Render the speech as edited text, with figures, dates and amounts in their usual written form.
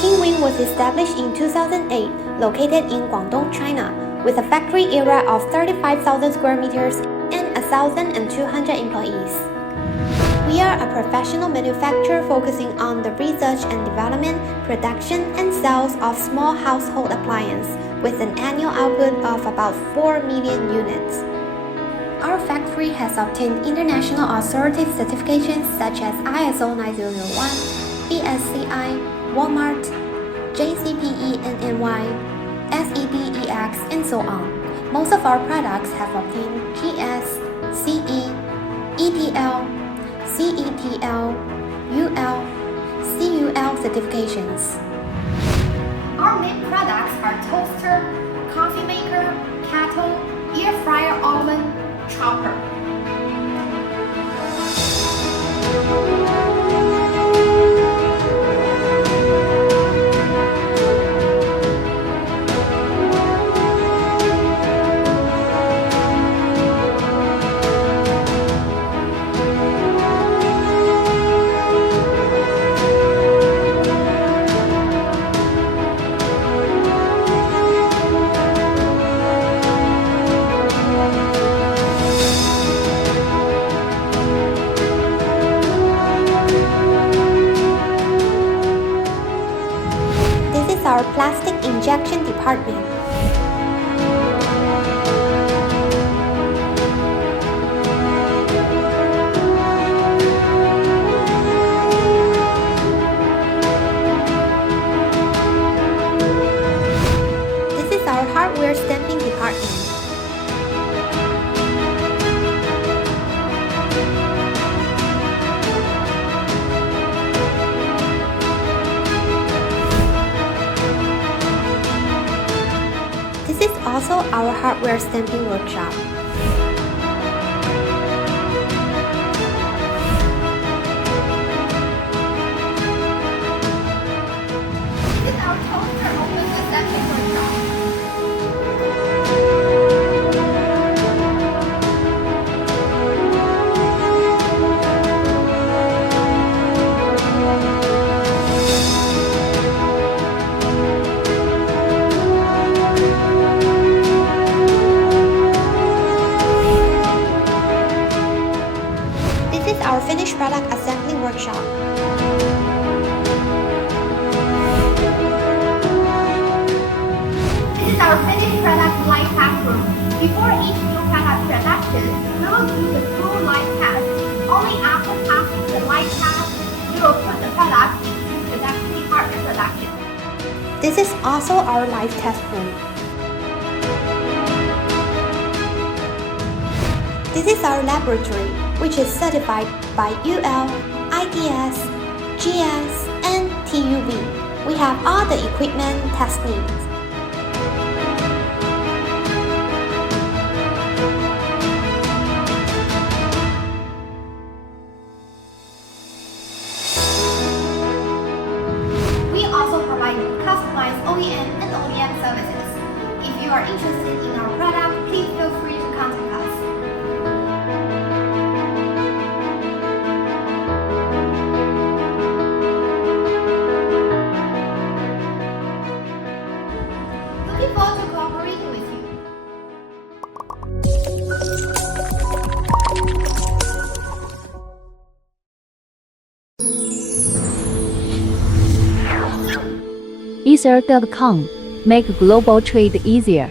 KINWING was established in 2008, located in Guangdong, China, with a factory area of 35,000 square meters and 1,200 employees. We are a professional manufacturer focusing on the research and development, production, and sales of small household appliances with an annual output of about 4 million units. Our factory has obtained international authoritative certifications such as ISO 9001, BSCI, Walmart, JCPE NNY, SEDEX, and so on. Most of our products have obtained GS, CE, ETL, CETL, UL, CUL certifications. Our main products are toaster, coffee maker, kettle, air fryer oven, chopper. This is our plastic injection department. This is our hardware stamping department. This is also our hardware stamping workshop. This is our toaster open assembly workshop. This is our finished product assembly workshop. This is our finished product light test room. Before each new product production, we will do the full light test. Only after passing the light test, we will put the product into production department production. This is also our live test room. This is our laboratory, which is certified by UL, ITS, GS, and TUV. We have all the equipment test needs. We also provide customized OEM and OEM services. If you are interested in our product, please feel free to contact us. Looking forward to cooperating with you. Ether.com. Make global trade easier.